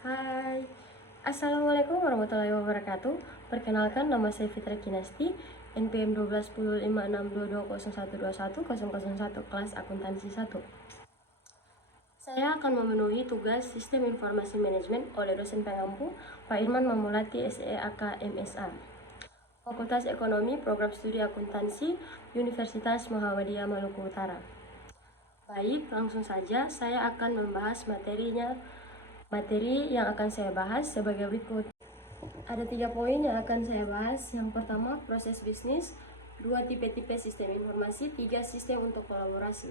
Hai, Assalamualaikum warahmatullahi wabarakatuh. Perkenalkan, nama saya Fitra Kinasti, NPM 1210562201210001 kelas akuntansi 1. Saya akan memenuhi tugas Sistem Informasi Manajemen oleh dosen pengampu Pak Irman Mamulati SEAK MSA. Fakultas Ekonomi Program Studi Akuntansi Universitas Muhammadiyah Maluku Utara. Baik, langsung saja saya akan membahas materi yang akan saya bahas sebagai berikut. Ada 3 poin yang akan saya bahas. Yang pertama, proses bisnis. 2, tipe-tipe sistem informasi. 3, sistem untuk kolaborasi.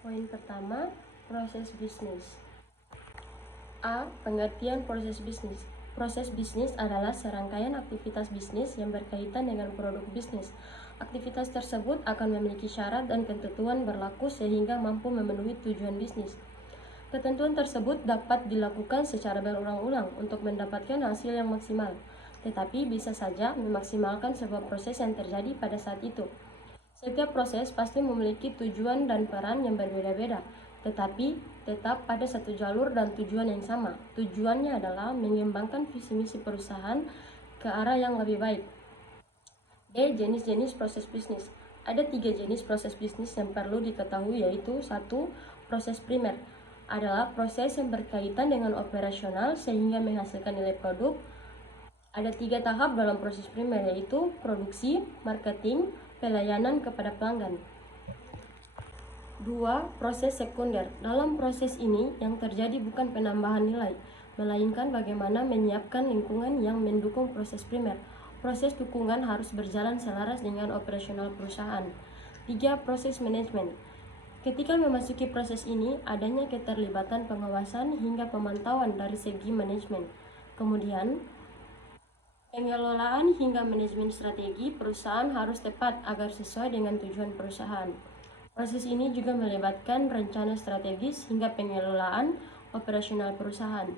Poin pertama, proses bisnis. A. Pengertian proses bisnis. Proses bisnis adalah serangkaian aktivitas bisnis yang berkaitan dengan produk bisnis. Aktivitas tersebut akan memiliki syarat dan ketentuan berlaku sehingga mampu memenuhi tujuan bisnis. Ketentuan tersebut dapat dilakukan secara berulang-ulang untuk mendapatkan hasil yang maksimal, tetapi bisa saja memaksimalkan sebuah proses yang terjadi pada saat itu. Setiap proses pasti memiliki tujuan dan peran yang berbeda-beda, tetapi tetap pada satu jalur dan tujuan yang sama. Tujuannya adalah mengembangkan visi misi perusahaan ke arah yang lebih baik. D. Jenis-jenis proses bisnis. Ada 3 jenis proses bisnis yang perlu diketahui, yaitu 1. Proses primer adalah proses yang berkaitan dengan operasional sehingga menghasilkan nilai produk. Ada 3 tahap dalam proses primer, yaitu produksi, marketing, pelayanan kepada pelanggan. 2. Proses sekunder. Dalam proses ini yang terjadi bukan penambahan nilai, melainkan bagaimana menyiapkan lingkungan yang mendukung proses primer. Proses dukungan harus berjalan selaras dengan operasional perusahaan. 3. Proses manajemen. Ketika memasuki proses ini, adanya keterlibatan pengawasan hingga pemantauan dari segi manajemen. Kemudian, pengelolaan hingga manajemen strategi perusahaan harus tepat agar sesuai dengan tujuan perusahaan. Proses ini juga melibatkan rencana strategis hingga pengelolaan operasional perusahaan.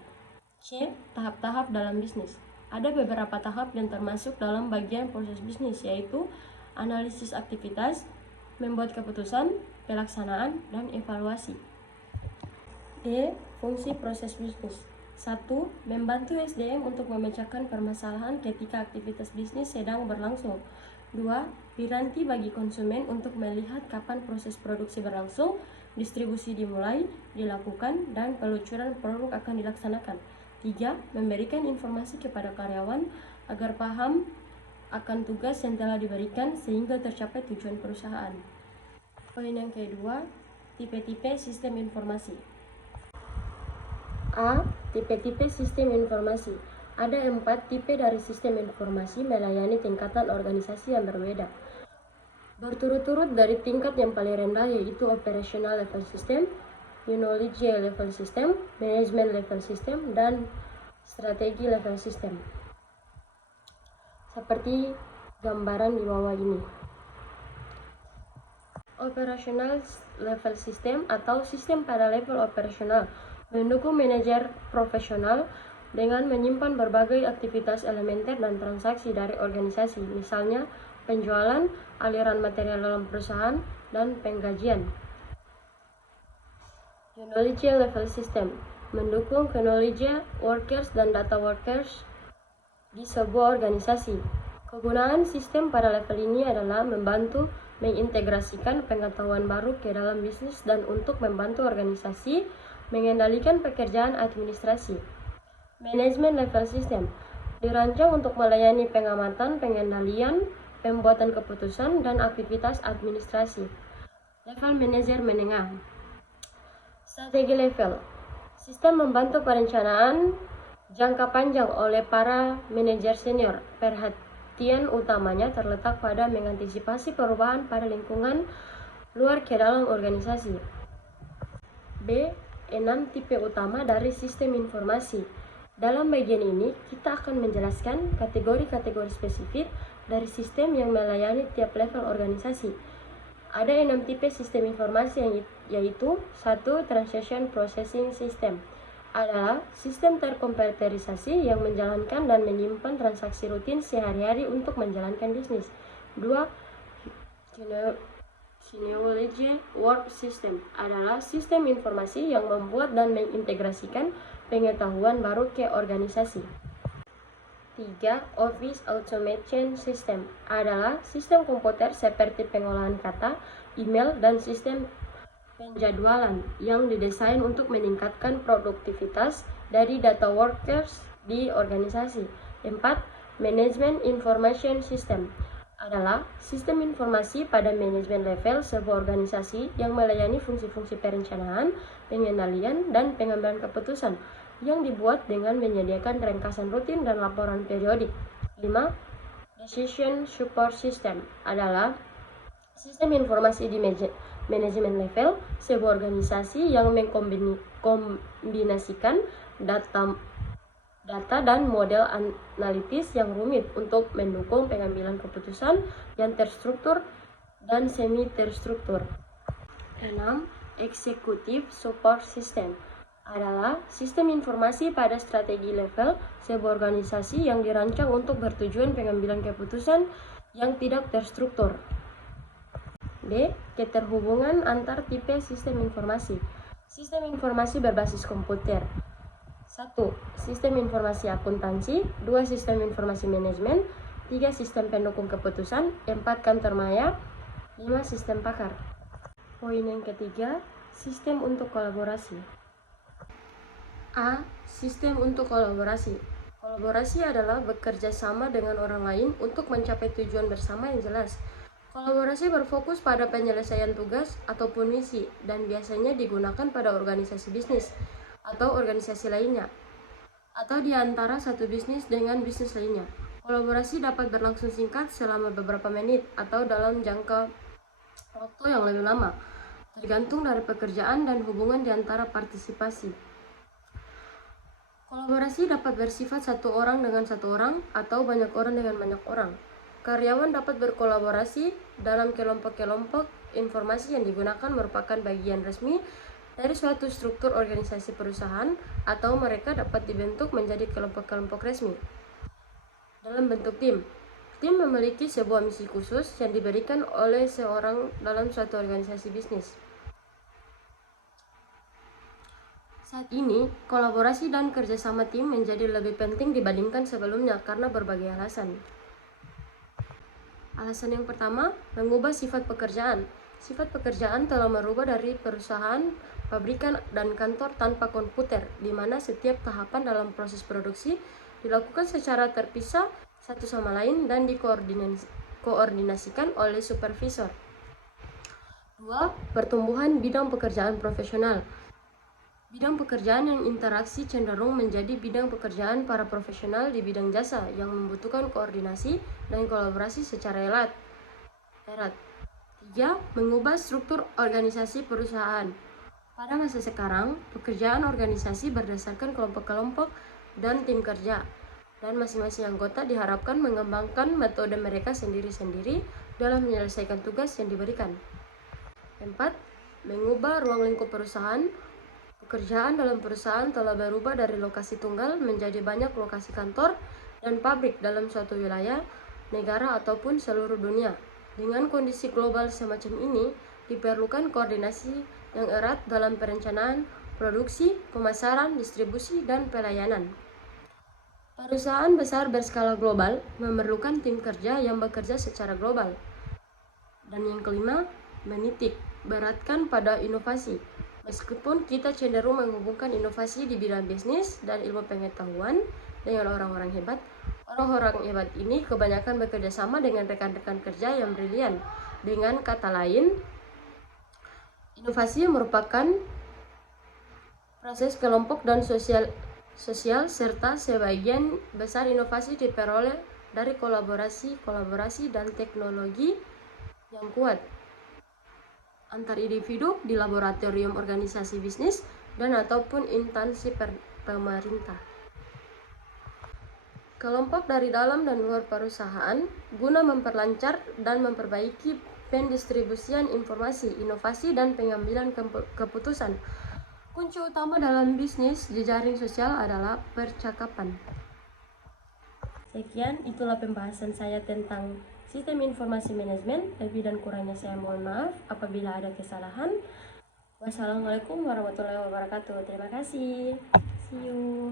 C. Tahap-tahap dalam bisnis. Ada beberapa tahap yang termasuk dalam bagian proses bisnis, yaitu analisis aktivitas, membuat keputusan, pelaksanaan, dan evaluasi. D. Fungsi proses bisnis. 1. Membantu SDM untuk memecahkan permasalahan ketika aktivitas bisnis sedang berlangsung. 2. Piranti bagi konsumen untuk melihat kapan proses produksi berlangsung, distribusi dimulai, dilakukan, dan peluncuran produk akan dilaksanakan. 3. Memberikan informasi kepada karyawan agar paham akan tugas yang telah diberikan sehingga tercapai tujuan perusahaan. Poin yang kedua, tipe-tipe sistem informasi. A. Tipe-tipe sistem informasi. Ada 4 tipe dari sistem informasi melayani tingkatan organisasi yang berbeda, berturut-turut dari tingkat yang paling rendah, yaitu operational level system, knowledge level system, management level system, dan strategi level system. Seperti gambaran di bawah ini. Operational level system atau sistem pada level operasional mendukung manajer profesional dengan menyimpan berbagai aktivitas elementer dan transaksi dari organisasi, misalnya penjualan, aliran material dalam perusahaan, dan penggajian. Knowledge level system mendukung knowledge workers dan data workers di sebuah organisasi. Kegunaan sistem pada level ini adalah membantu mengintegrasikan pengetahuan baru ke dalam bisnis dan untuk membantu organisasi mengendalikan pekerjaan administrasi. Manajemen level system dirancang untuk melayani pengamatan, pengendalian, pembuatan keputusan, dan aktivitas administrasi. Level manajer menengah. Strategi level sistem membantu perencanaan jangka panjang oleh para manajer senior. Perhatian utamanya terletak pada mengantisipasi perubahan pada lingkungan luar ke dalam organisasi. B. 6 tipe utama dari sistem informasi. Dalam bagian ini, kita akan menjelaskan kategori-kategori spesifik dari sistem yang melayani tiap level organisasi. Ada 6 tipe sistem informasi, yaitu 1. Transaction Processing System adalah sistem terkomputerisasi yang menjalankan dan menyimpan transaksi rutin sehari-hari untuk menjalankan bisnis. 2. Knowledge Work System adalah sistem informasi yang membuat dan mengintegrasikan pengetahuan baru ke organisasi. 3. Office Automation System adalah sistem komputer seperti pengolahan kata, email, dan sistem penjadwalan yang didesain untuk meningkatkan produktivitas dari data workers di organisasi. 4. Management Information System adalah sistem informasi pada manajemen level sebuah organisasi yang melayani fungsi-fungsi perencanaan, pengendalian, dan pengambilan keputusan yang dibuat dengan menyediakan ringkasan rutin dan laporan periodik. 5. Decision Support System adalah sistem informasi di manajemen level sebuah organisasi yang mengkombinasikan data dan model analitis yang rumit untuk mendukung pengambilan keputusan yang terstruktur dan semi-terstruktur. 6. Executive Support System adalah sistem informasi pada strategi level sebuah organisasi yang dirancang untuk bertujuan pengambilan keputusan yang tidak terstruktur. D. Keterhubungan antar tipe sistem informasi. Sistem informasi berbasis komputer. 1. Sistem informasi akuntansi. 2. Sistem informasi manajemen. 3. Sistem pendukung keputusan. 4. Kantor maya. 5. Sistem pakar. Poin yang ketiga, sistem untuk kolaborasi. A. Sistem untuk kolaborasi. Kolaborasi adalah bekerja sama dengan orang lain untuk mencapai tujuan bersama yang jelas. Kolaborasi berfokus pada penyelesaian tugas ataupun misi dan biasanya digunakan pada organisasi bisnis atau organisasi lainnya, atau di antara satu bisnis dengan bisnis lainnya. Kolaborasi dapat berlangsung singkat selama beberapa menit atau dalam jangka waktu yang lebih lama, tergantung dari pekerjaan dan hubungan di antara partisipasi. Kolaborasi dapat bersifat satu orang dengan satu orang atau banyak orang dengan banyak orang. Karyawan dapat berkolaborasi dalam kelompok-kelompok. Informasi yang digunakan merupakan bagian resmi dari suatu struktur organisasi perusahaan, atau mereka dapat dibentuk menjadi kelompok-kelompok resmi dalam bentuk tim. Tim memiliki sebuah misi khusus yang diberikan oleh seorang dalam suatu organisasi bisnis. Saat ini, kolaborasi dan kerjasama tim menjadi lebih penting dibandingkan sebelumnya karena berbagai alasan. Alasan yang pertama, mengubah sifat pekerjaan. Sifat pekerjaan telah merubah dari perusahaan, pabrikan, dan kantor tanpa komputer, di mana setiap tahapan dalam proses produksi dilakukan secara terpisah satu sama lain dan dikoordinasikan oleh supervisor. 2. Pertumbuhan bidang pekerjaan profesional. Bidang pekerjaan yang interaksi cenderung menjadi bidang pekerjaan para profesional di bidang jasa yang membutuhkan koordinasi dan kolaborasi secara erat. 3. Mengubah struktur organisasi perusahaan. Pada masa sekarang, pekerjaan organisasi berdasarkan kelompok-kelompok dan tim kerja, dan masing-masing anggota diharapkan mengembangkan metode mereka sendiri-sendiri dalam menyelesaikan tugas yang diberikan. 4. Mengubah ruang lingkup perusahaan. Pekerjaan dalam perusahaan telah berubah dari lokasi tunggal menjadi banyak lokasi kantor dan pabrik dalam suatu wilayah, negara, ataupun seluruh dunia. Dengan kondisi global semacam ini, diperlukan koordinasi yang erat dalam perencanaan, produksi, pemasaran, distribusi, dan pelayanan. Perusahaan besar berskala global memerlukan tim kerja yang bekerja secara global. Dan yang kelima, menitik beratkan pada inovasi. Meskipun kita cenderung menghubungkan inovasi di bidang bisnis dan ilmu pengetahuan dengan orang-orang hebat ini kebanyakan bekerja sama dengan rekan-rekan kerja yang brilian. Dengan kata lain, inovasi merupakan proses kelompok dan sosial serta sebagian besar inovasi diperoleh dari kolaborasi dan teknologi yang kuat antar individu di laboratorium organisasi bisnis dan ataupun instansi pemerintah. Kelompok dari dalam dan luar perusahaan guna memperlancar dan memperbaiki pendistribusian informasi, inovasi, dan pengambilan keputusan. Kunci utama dalam bisnis jejaring sosial adalah percakapan. Sekian, itulah pembahasan saya tentang sistem informasi manajemen. Lebih dan kurangnya saya mohon maaf apabila ada kesalahan. Wassalamualaikum warahmatullahi wabarakatuh. Terima kasih. See you.